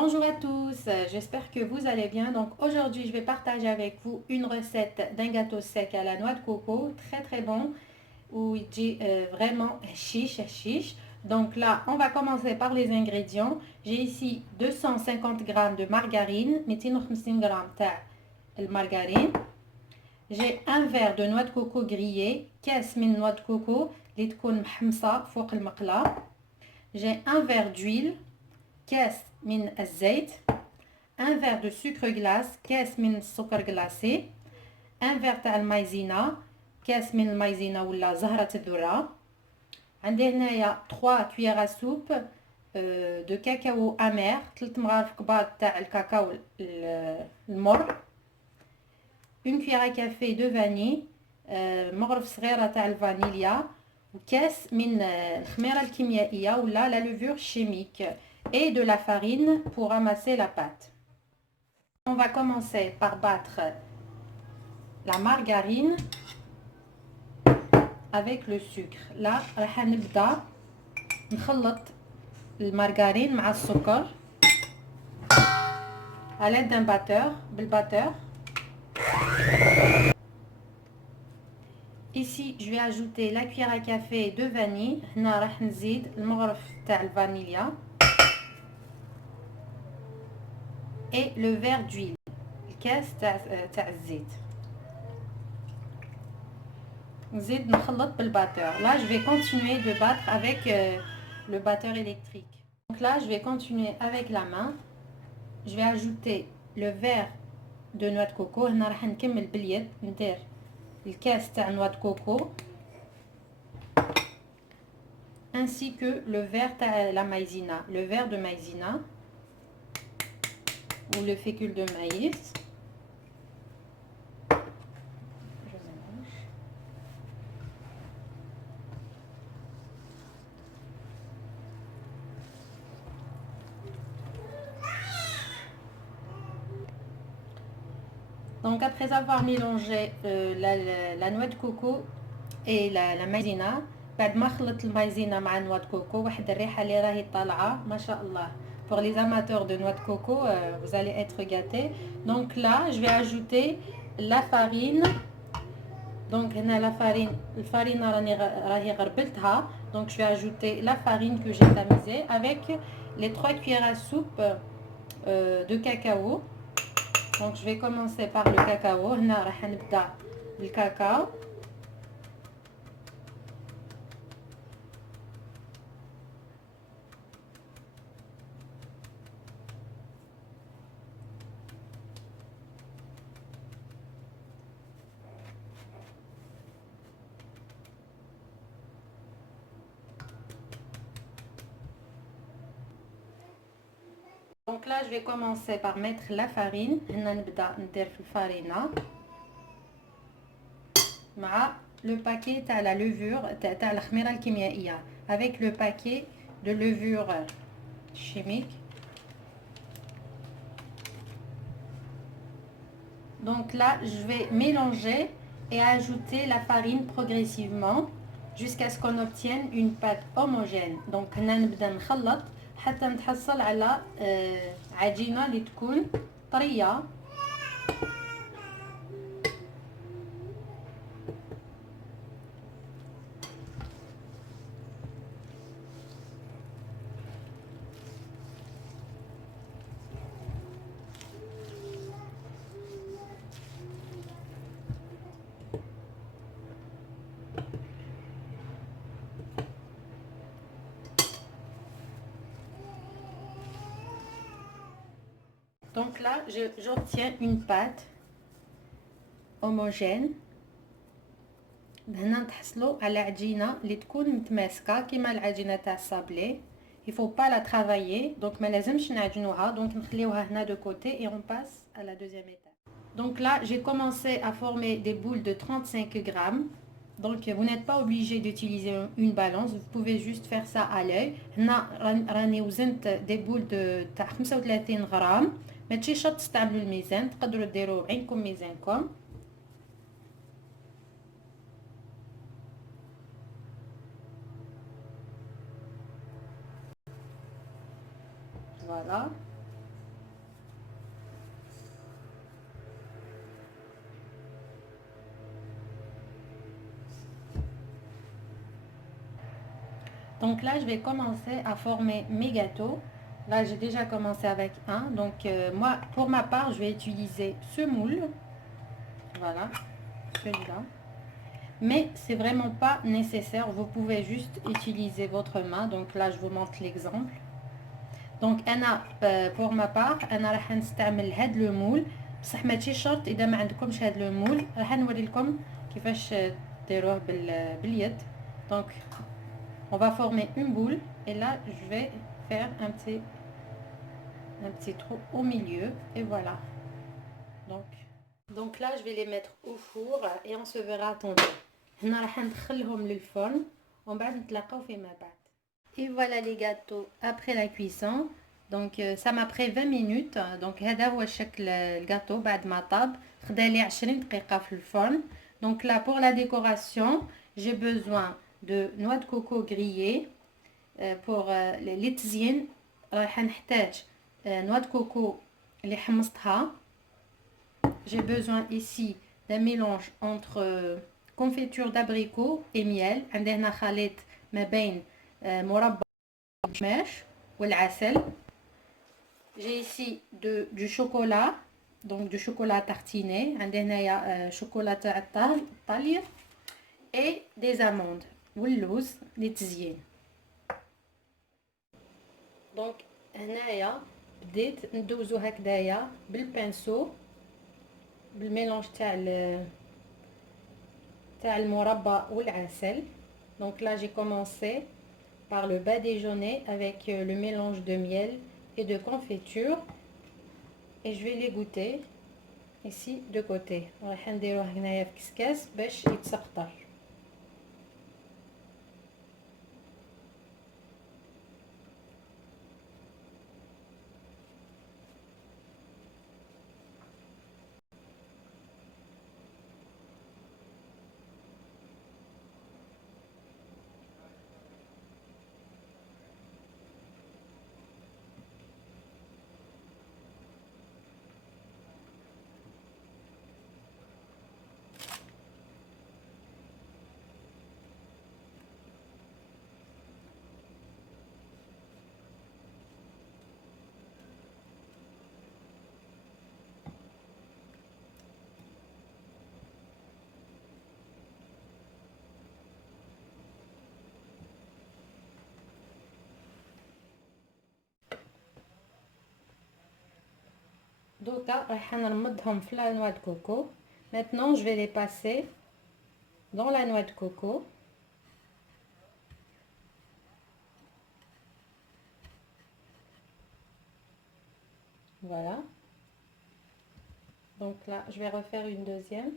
Bonjour à tous, j'espère que vous allez bien. Donc aujourd'hui, je vais partager avec vous une recette d'un gâteau sec à la noix de coco, très bon, où il dit vraiment chiche, chiche. Donc là, on va commencer par les ingrédients. J'ai ici 250 g de margarine, 250 g de margarine. J'ai un verre de noix de coco grillée, كاس من noix de coco اللي تكون محمصة فوق المقلاة. J'ai un verre d'huile, كاس من الزيت. Un verre de sucre glace, كاس من السكر glacé. Un verre تاع المايزينا, كاس من المايزينا ولا زهرة الذرة. عندي هنايا 3 cuillères à soupe de cacao amer, 3 مغارف كبار تاع الكاكاو المر. Une cuillère à café de vanille, مغرف صغيرة تاع الفانيليا وكاس من الخميرة الكيميائية ولا la levure chimique et de la farine pour ramasser la pâte. On va commencer par battre la margarine avec le sucre. Là راح نبدا نخلط المارغرين مع السكر à l'aide d'un batteur بالباتور. Ici, je vais ajouter la cuillère à café de vanille. هنا راح نزيد المغرف تاع الفانيليا et le verre d'huile, الكاس تاع الزيت. نزيد نخلط بالباتور. Là, je vais continuer de battre avec le batteur électrique. Donc là, je vais continuer avec la main. Je vais ajouter le verre de noix de coco. هنا راح نكمل باليد ندير الكاس تاع noix de coco ainsi que le verre تاع la maïzena, le verre de maïzena ou le fécule de maïs. Donc après avoir mélangé la noix de coco et la maïzena, بعد ما خلطت المايزينا مع النوع de coco واحد الريحه اللي راهي طالعه ما شاء الله. Pour les amateurs de noix de coco, vous allez être gâtés. Donc là, je vais ajouter la farine. Donc هنا la farine, الفارينه راهي غربلتها. Donc je vais ajouter la farine que j'ai tamisée avec les 3 cuillères à soupe de cacao. Donc je vais commencer par le cacao. هنا راح نبدا بالكاكاو. Donc là, je vais commencer par mettre la farine. هنا نبدا ندير في الفارينه مع le paquet تاع la levure تاع الخميره الكيميائيه avec le paquet de levure chimique. Donc là, je vais mélanger et ajouter la farine progressivement jusqu'à ce qu'on obtienne une pâte homogène. Donc هنا نبدا نخلط حتى نتحصل على عجينه اللي تكون طريه. Donc là, j'obtiens une pâte homogène. هنا نتحصلوا على عجينه اللي تكون متماسكه كيما العجينه تاع الصابلي. Il faut pas la travailler, donc ما لازمش نعجنوها. Donc نخليوها هنا de côté et on passe à la deuxième étape. Donc là, j'ai commencé à former des boules de 35 grammes. Donc vous n'êtes pas obligé d'utiliser une balance, vous pouvez juste faire ça à l'œil. هنا راني وزنت des boules de تاع 35 غرام. ماشي شرط تستعملوا الميزان، تقدروا ديروا عندكم ميزانكم. Voilà. Donc là, je vais commencer à former mes gâteaux. Là, j'ai déjà commencé avec un. Donc moi, pour ma part, je vais utiliser ce moule. Voilà, celui-là. Mais c'est vraiment pas nécessaire. Vous pouvez juste utiliser votre main. Donc là, je vous montre l'exemple. Donc انا pour ma part انا راح نستعمل هاد لو مول بصح ماشي شرط اذا ما عندكمش هاد لو مول راح نوري لكم كيفاش ديروه باليد. Donc on va former une boule et là je vais faire un petit trou au milieu et voilà. Donc là je vais les mettre au four et on se verra tantôt. هنا راح ندخلهم للفرن ومن بعد نتلاقاو فيما بعد. Et voilà les gâteaux après la cuisson. Donc ça m'a pris 20 minutes. Donc هذا هو شكل الجاتو بعد ما طاب. خدا لي 20 دقيقة في الفرن. Donc là pour la décoration, j'ai besoin de noix de coco grillée. Pour les تزيين راح نحتاج noix de coco اللي حمصتها. J'ai besoin ici d'un mélange entre confiture d'abricot et miel. عندي هنا خليط ما بين مربى القماش والعسل. J'ai ici du chocolat, donc du chocolat tartiné. عندي هنايا chocolat تاع الطالية et des amandes واللوز للتزيين. Donc هنايا بديت ندوزو هكذايا بالبانسو بالميلونج تاع المربى والعسل. Donc là j'ai commencé par le bas déjeuner avec le mélange de miel et de confiture et je vais les goûter ici de côté. راح نديروه هنايا في كسكاس باش يتسقطر. Donc là, راح نرمضهم في la noix de coco. Maintenant, je vais les passer dans la noix de coco. Voilà. Donc là, je vais refaire une deuxième.